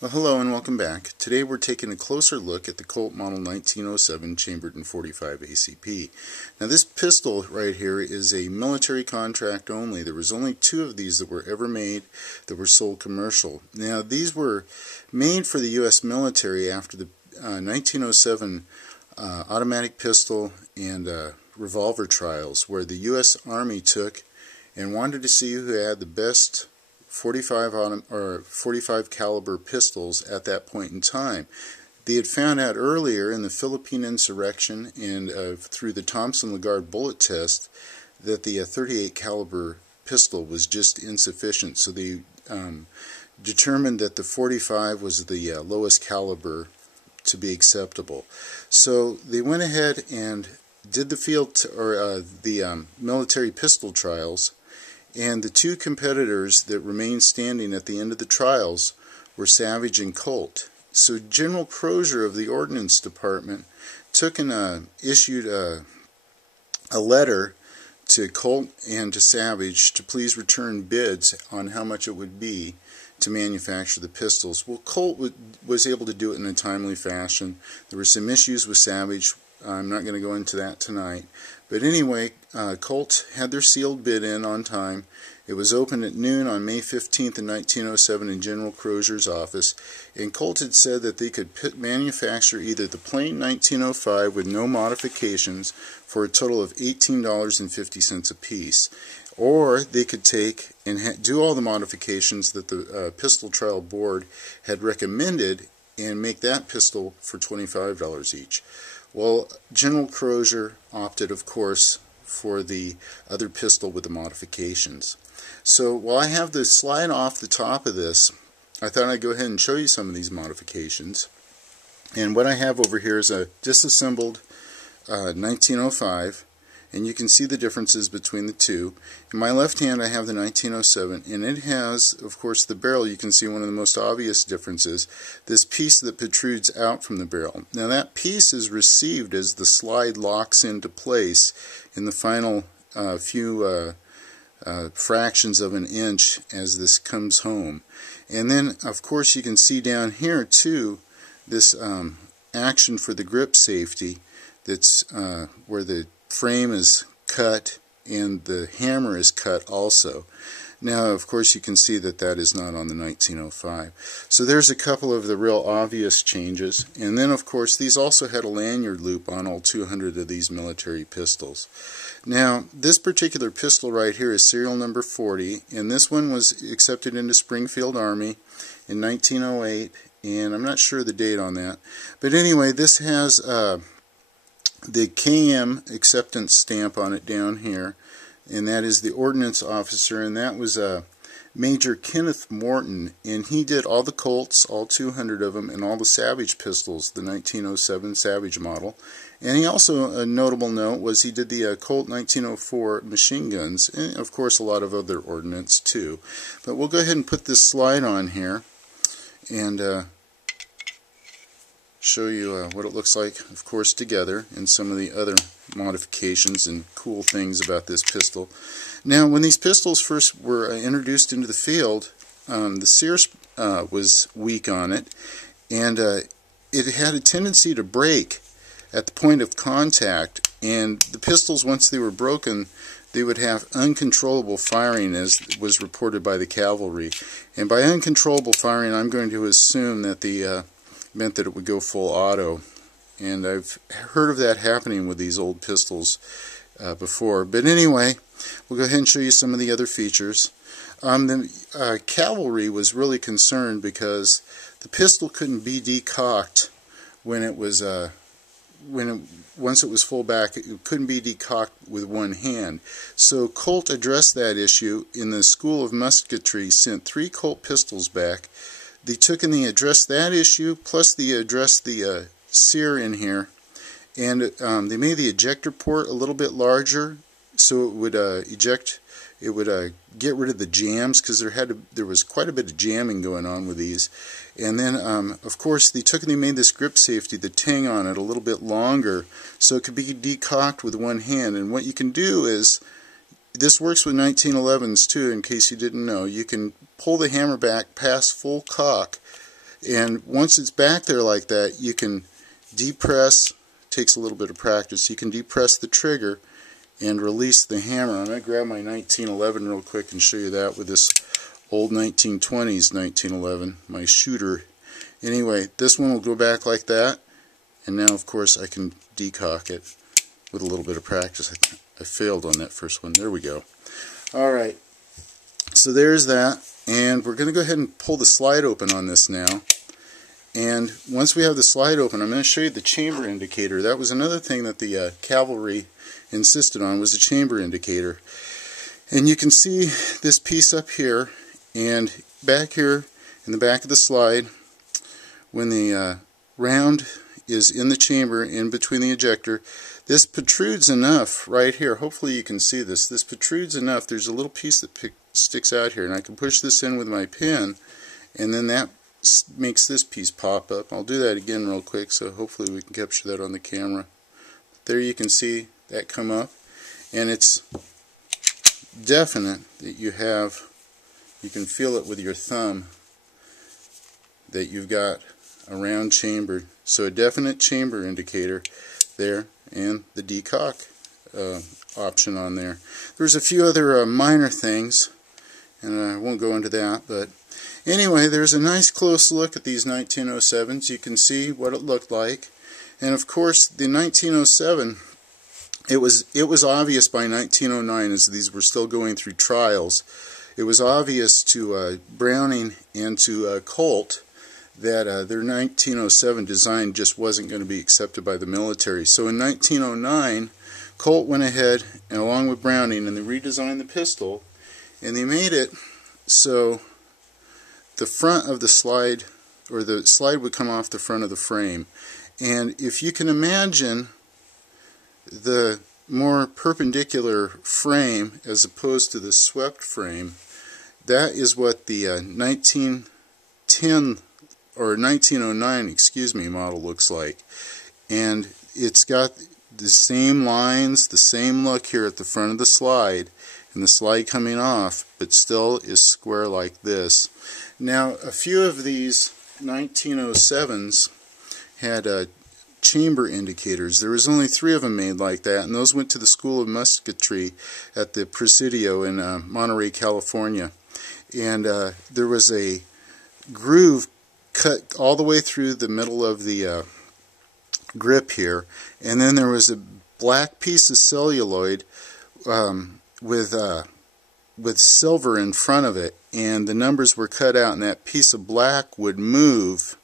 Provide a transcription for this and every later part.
Well, hello and welcome back. Today we're taking a closer look at the Colt Model 1907 chambered in .45 ACP. Now this pistol right here is a military contract only. There was only 2 of these that were ever made that were sold commercial. Now these were made for the US military after the 1907 automatic pistol and revolver trials, where the US Army took and wanted to see who had the best 45 caliber pistols at that point in time. They had found out earlier in the Philippine insurrection and through the Thompson-Lagarde bullet test that the 38 caliber pistol was just insufficient, so they determined that the 45 was the lowest caliber to be acceptable. So they went ahead and did the military pistol trials. And the 2 competitors that remained standing at the end of the trials were Savage and Colt. So General Crozier of the Ordnance Department took and issued a letter to Colt and to Savage to please return bids on how much it would be to manufacture the pistols. Well, Colt was able to do it in a timely fashion. There were some issues with Savage. I'm not going to go into that tonight. But anyway, Colt had their sealed bid in on time. It was opened at noon on May 15th in 1907 in General Crozier's office. And Colt had said that they could manufacture either the plain 1905 with no modifications for a total of $18.50 a piece, or they could take and do all the modifications that the Pistol Trial Board had recommended and make that pistol for $25 each. Well, General Crozier opted, of course, for the other pistol with the modifications. So while I have the slide off the top of this, I thought I'd go ahead and show you some of these modifications. And what I have over here is a disassembled 1905, and you can see the differences between the 2. In my left hand I have the 1907, and it has, of course, the barrel. You can see one of the most obvious differences, this piece that protrudes out from the barrel. Now that piece is received as the slide locks into place in the final few fractions of an inch as this comes home. And then, of course, you can see down here too this action for the grip safety, that's where the frame is cut and the hammer is cut also. Now, of course, you can see that that is not on the 1905. So there's a couple of the real obvious changes. And then, of course, these also had a lanyard loop on all 200 of these military pistols. Now, this particular pistol right here is serial number 40, and this one was accepted into Springfield Army in 1908, and I'm not sure the date on that. But anyway, this has the KM acceptance stamp on it down here, and that is the ordnance officer, and that was Major Kenneth Morton, and he did all the Colts, all 200 of them, and all the Savage pistols, the 1907 Savage model. And he also, a notable note, was he did the Colt 1904 machine guns, and of course a lot of other ordnance too. But we'll go ahead and put this slide on here and show you what it looks like, of course, together, and some of the other modifications and cool things about this pistol. Now, when these pistols first were introduced into the field, the Sears was weak on it, and it had a tendency to break at the point of contact, and the pistols, once they were broken, they would have uncontrollable firing, as was reported by the cavalry. And by uncontrollable firing, I'm going to assume that the meant that it would go full auto, and I've heard of that happening with these old pistols before. But anyway, we'll go ahead and show you some of the other features. The cavalry was really concerned because the pistol couldn't be decocked when it was once it was full back. It couldn't be decocked with one hand. So Colt addressed that issue in the School of Musketry, sent 3 Colt pistols back. They took and they addressed that issue, plus they addressed the sear in here, and they made the ejector port a little bit larger so it would get rid of the jams, because there was quite a bit of jamming going on with these. And then, of course, they took and they made this grip safety, the tang on it, a little bit longer so it could be decocked with one hand. And what you can do is, this works with 1911s too, in case you didn't know. You can pull the hammer back past full cock And once it's back there like that, you can depress. Takes a little bit of practice. You can depress the trigger and release the hammer. I'm going to grab my 1911 real quick and show you that with this old 1920s 1911, my shooter. Anyway, this one will go back like that, and now of course I can decock it with a little bit of practice. I failed on that first one. There we go. Alright, so there's that, and we're going to go ahead and pull the slide open on this now. And once we have the slide open, I'm going to show you the chamber indicator. That was another thing that the cavalry insisted on, was a chamber indicator. And you can see this piece up here, and back here in the back of the slide, when the round is in the chamber in between the ejector, this protrudes enough right here. Hopefully you can see this. This protrudes enough. There's a little piece that sticks out here, and I can push this in with my pen, and then that makes this piece pop up. I'll do that again real quick, so hopefully we can capture that on the camera. There you can see that come up, and it's definite that you can feel it with your thumb that you've got a round chamber. So a definite chamber indicator there, and the decock option on there. There's a few other minor things, and I won't go into that, but anyway, there's a nice close look at these 1907s. You can see what it looked like. And of course, the 1907, it was obvious by 1909, as these were still going through trials, it was obvious to Browning and to Colt that their 1907 design just wasn't going to be accepted by the military. So in 1909, Colt went ahead, and along with Browning, and they redesigned the pistol, and they made it so the front of the slide, or the slide would come off the front of the frame. And if you can imagine the more perpendicular frame as opposed to the swept frame, that is what the 1910 or 1909, excuse me, model looks like. And it's got the same lines, the same look here at the front of the slide, and the slide coming off, but still is square like this. Now, a few of these 1907s had chamber indicators. There was only 3 of them made like that, and those went to the School of Musketry at the Presidio in Monterey, California. And there was a groove cut all the way through the middle of the grip here, and then there was a black piece of celluloid with silver in front of it, and the numbers were cut out, and that piece of black would move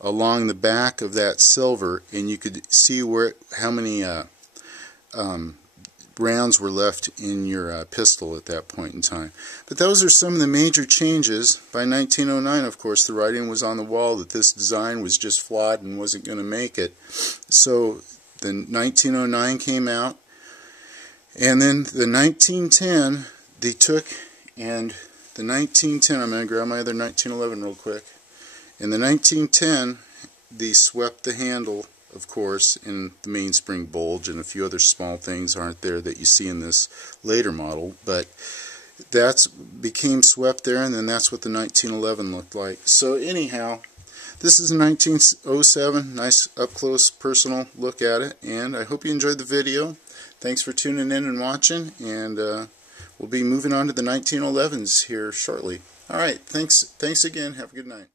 along the back of that silver, and you could see how many rounds were left in your pistol at that point in time. But those are some of the major changes. By 1909, of course, the writing was on the wall that this design was just flawed and wasn't going to make it. So the 1909 came out, and then the 1910, they took, and the 1910, I'm going to grab my other 1911 real quick. In the 1910, they swept the handle, of course, in the mainspring bulge, and a few other small things aren't there that you see in this later model, but that became swept there, and then that's what the 1911 looked like. So anyhow, this is a 1907, nice up-close personal look at it, and I hope you enjoyed the video. Thanks for tuning in and watching, and we'll be moving on to the 1911s here shortly. Alright, thanks again, have a good night.